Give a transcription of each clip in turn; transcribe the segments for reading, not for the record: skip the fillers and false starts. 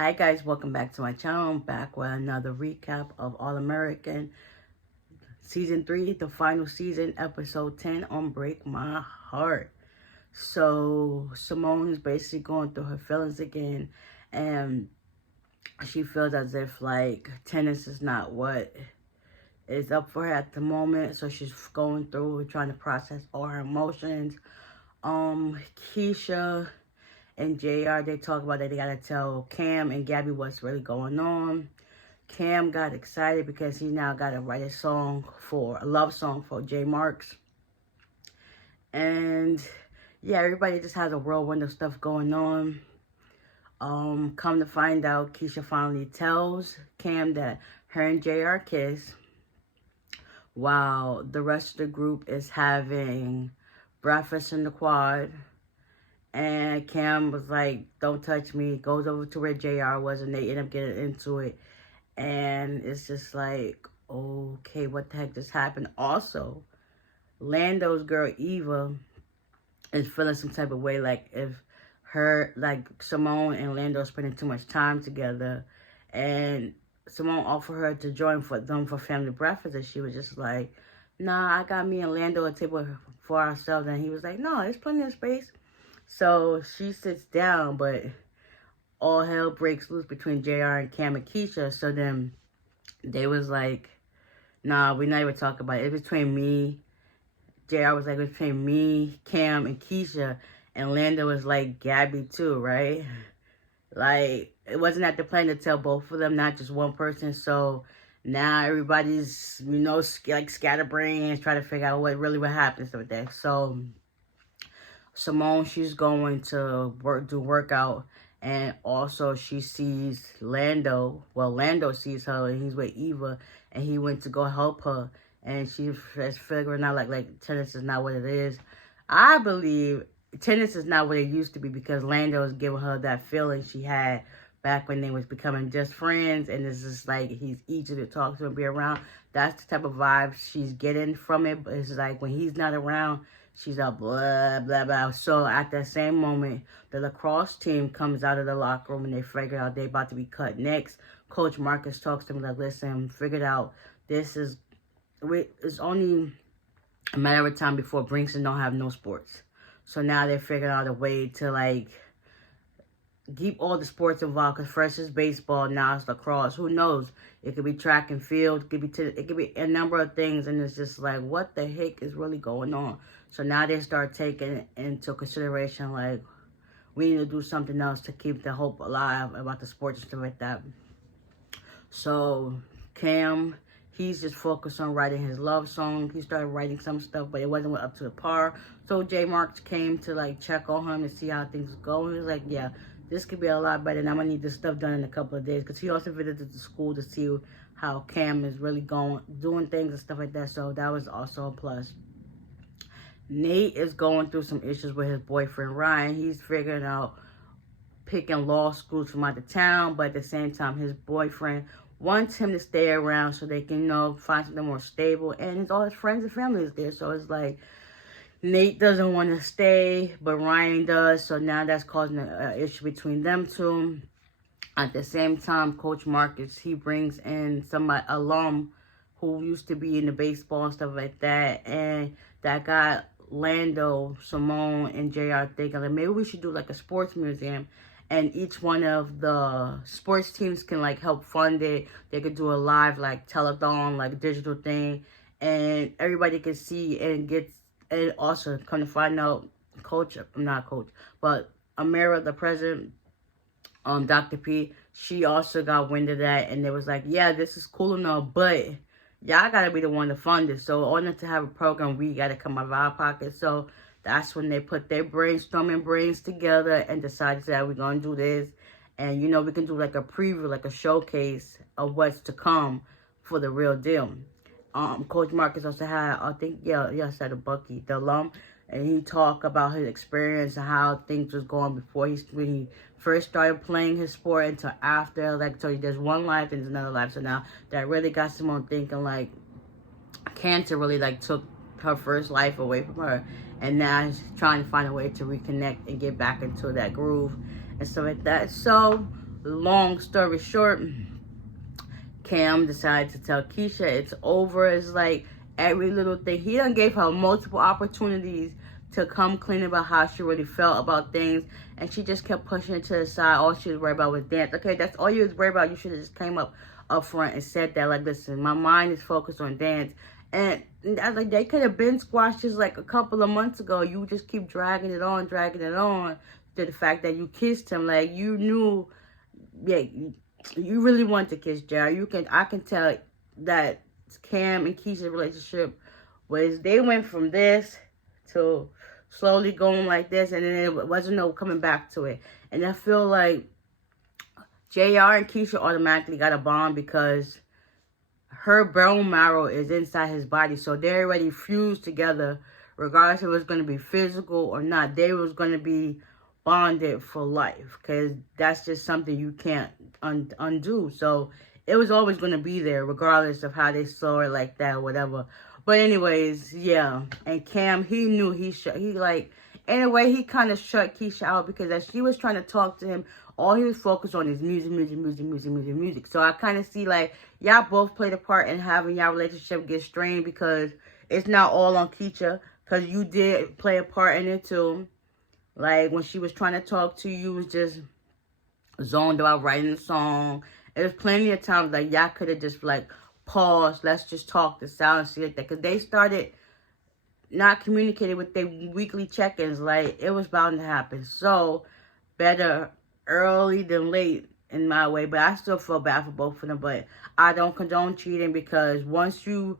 Hi guys, welcome back to my channel. I'm back with another recap of All American Season 3, the final season, Episode 10 on Break My Heart. So, Simone is basically going through her feelings again, and she feels as if, like, tennis is not what is up for her at the moment. So, she's going through trying to process all her emotions. Keisha and JR, they talk about that they gotta tell Cam and Gabby what's really going on. Cam got excited because he now got to write a love song for J Marks. And yeah, everybody just has a whirlwind of stuff going on. Come to find out, Keisha finally tells Cam that her and JR kiss while the rest of the group is having breakfast in the quad. And Cam was like, don't touch me. Goes over to where JR was, and they end up getting into it. And it's just like, okay, what the heck just happened? Also, Lando's girl, Eva, is feeling some type of way. Like, if Simone and Lando spending too much time together. And Simone offered her to join for family breakfast. And she was just like, nah, I got me and Lando a table for ourselves. And he was like, no, there's plenty of space. So she sits down, but all hell breaks loose between JR and Cam and Keisha. So then they was like, nah, we not even talking about it. It's between me. JR was like, it's between me, Cam, and Keisha. And Lando was like, Gabby too, right? Like, it wasn't at the plan to tell both of them, not just one person. So now everybody's, like scatterbrains, trying to figure out what happened with that. So Simone, she's going to do workout, and also she sees Lando. Well, Lando sees her, and he's with Eva, and he went to go help her, and she's figuring out like tennis is not what it is. I believe tennis is not what it used to be because Lando is giving her that feeling she had back when they was becoming just friends, and it's just like he's easy to talk to and be around. That's the type of vibe she's getting from it. But it's like when he's not around, she's up, blah, blah, blah. So at that same moment, the lacrosse team comes out of the locker room and they figure out they about to be cut next. Coach Marcus talks to me like, listen, figured out it's only a matter of time before Brinkston don't have no sports. So now they figured out a way to like keep all the sports involved, because first is baseball, now it's lacrosse. Who knows? It could be track and field. It could be a number of things, and it's just like, what the heck is really going on? So now they start taking into consideration, like, we need to do something else to keep the hope alive about the sports and stuff like that. So Cam, he's just focused on writing his love song. He started writing some stuff, but it wasn't up to the par. So J Marks came to like check on him to see how things was going. He was like, yeah, this could be a lot better, and I'm gonna need this stuff done in a couple of days. Because he also visited the school to see how Cam is really doing things and stuff like that. So that was also a plus. Nate is going through some issues with his boyfriend Ryan. He's figuring out picking law schools from out of town, but at the same time, his boyfriend wants him to stay around so they can, find something more stable. And all his friends and family is there. So it's like, Nate doesn't want to stay, but Ryan does. So now that's causing an issue between them two. At the same time, Coach Marcus, he brings in alum who used to be in the baseball and stuff like that. And that got Lando, Simone, and JR thinking, like, maybe we should do like a sports museum. And each one of the sports teams can like help fund it. They could do a live like telethon, like digital thing. And everybody can see and also come to find out, Amira, the president, Dr. P, she also got wind of that, and they was like, yeah, this is cool enough, but y'all gotta be the one to fund it. So in order to have a program, we gotta come out of our pocket. So that's when they put their brainstorming brains together and decided that we're gonna do this. And we can do like a preview, like a showcase of what's to come for the real deal. Coach Marcus also had, I think, said a Bucky, the alum, and he talked about his experience and how things was going before when he first started playing his sport until after. Like I told you, there's one life and there's another life. So now that really got someone thinking like cancer really like took her first life away from her, and now she's trying to find a way to reconnect and get back into that groove and stuff like that. So long story short, Cam decided to tell Keisha it's over. It's like every little thing. He done gave her multiple opportunities to come clean about how she really felt about things. And she just kept pushing it to the side. All she was worried about was dance. Okay, that's all you was worried about. You should have just came up front and said that. Like, listen, my mind is focused on dance. And I was like, they could have been squashed just like a couple of months ago. You just keep dragging it on to the fact that you kissed him. Like, you knew, yeah, you really want to kiss Jerry. I can tell that Cam and Keisha's relationship was, they went from this to slowly going like this, and then it wasn't no coming back to it. And I feel like JR and Keisha automatically got a bond because her bone marrow is inside his body, so they already fused together. Regardless if it was going to be physical or not, they was going to be bonded for life, because that's just something you can't undo. So it was always going to be there, regardless of how they saw it like that or whatever. But anyways, yeah. And Cam, he knew he like, in a way, he kind of shut Keisha out, because as she was trying to talk to him, all he was focused on is music. So I kind of see, like, y'all both played a part in having y'all relationship get strained, because it's not all on Keisha, because you did play a part in it too. Like, when she was trying to talk to you, was just zoned about writing the song. There's plenty of times, like, y'all could have just, like, paused, let's just talk this out and see like that. Because they started not communicating with their weekly check-ins. Like, it was bound to happen. So, better early than late in my way. But I still feel bad for both of them. But I don't condone cheating, because once you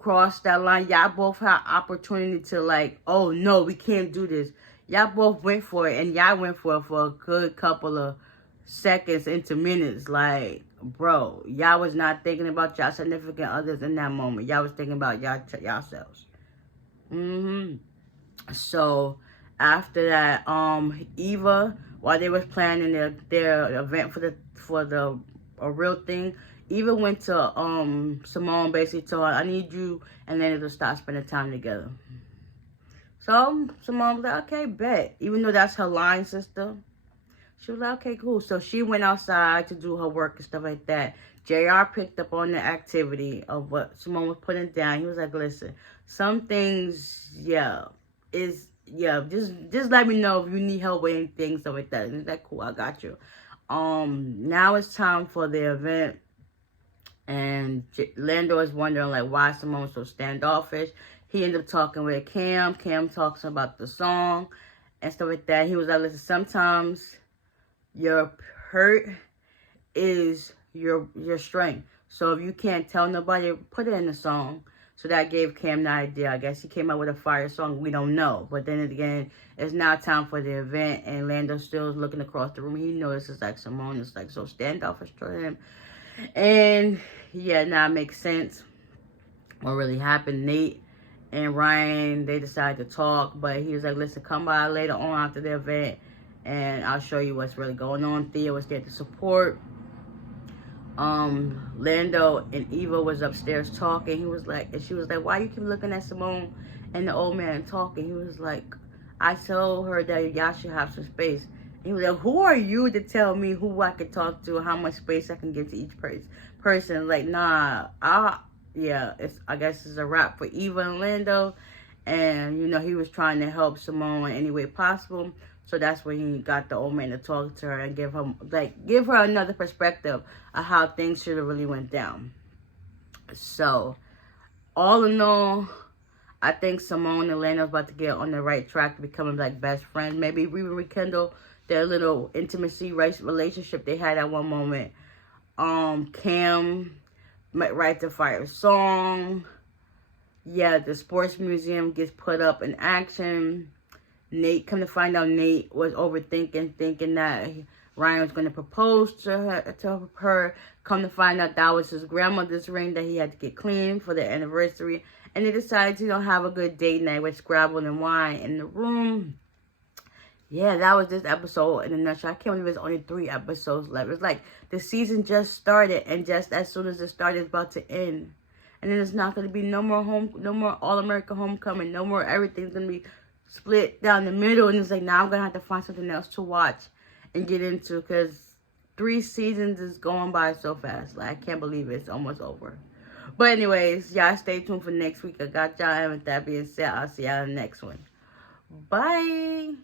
cross that line, y'all both had opportunity to, like, oh, no, we can't do this. Y'all both went for it, and y'all went for it for a good couple of seconds into minutes. Like, bro, y'all was not thinking about y'all significant others in that moment. Y'all was thinking about yourselves. So after that, Eva, while they was planning their event for the real thing, Eva went to Simone, basically told her, I need you and Lena to start spending time together. So Simone was like, okay, bet. Even though that's her line sister, she was like, okay, cool. So she went outside to do her work and stuff like that. JR picked up on the activity of what Simone was putting down. He was like, listen, some things, just let me know if you need help with anything, stuff like that. And he's like, cool, I got you. Now it's time for the event. And Lando is wondering, like, why Simone's so standoffish. He ended up talking with Cam. Cam talks about the song and stuff like that. He was like, listen, sometimes your hurt is your strength. So if you can't tell nobody, put it in the song. So that gave Cam the idea. I guess he came out with a fire song. We don't know. But then again, it's now time for the event. And Lando still is looking across the room. He notices, like, Simone is, like, so standoffish to him. And yeah, now it makes sense what really happened. Nate and Ryan, they decided to talk, but he was like, listen, come by later on after the event and I'll show you what's really going on. Thea was there to support. Lando and Eva was upstairs talking. He was like, and she was like, why you keep looking at Simone and the old man talking? He was like, I told her that y'all should have some space. He was like, who are you to tell me who I can talk to, how much space I can give to each person? Like, nah, I guess it's a wrap for Eva and Lando. And, you know, he was trying to help Simone in any way possible. So that's when he got the old man to talk to her and give her another perspective of how things should have really went down. So, all in all, I think Simone and Lando is about to get on the right track to becoming, like, best friends. Maybe even rekindle their little intimacy relationship they had at one moment. Cam might write the fire song. Yeah, the sports museum gets put up in action. Nate, come to find out, Nate was overthinking, thinking that Ryan was going to propose to her. Come to find out that was his grandmother's ring that he had to get clean for their anniversary. And they decided to, have a good date night with Scrabble and wine in the room. Yeah, that was this episode in a nutshell. I can't believe there's only 3 episodes left. It's like the season just started, and just as soon as it started, it's about to end. And then it's not going to be no more All-America Homecoming, no more everything's going to be split down the middle. And it's like, now I'm going to have to find something else to watch and get into, because 3 seasons is going by so fast. Like, I can't believe it's almost over. But anyways, y'all stay tuned for next week. I got y'all. And with that being said, I'll see y'all in the next one. Bye.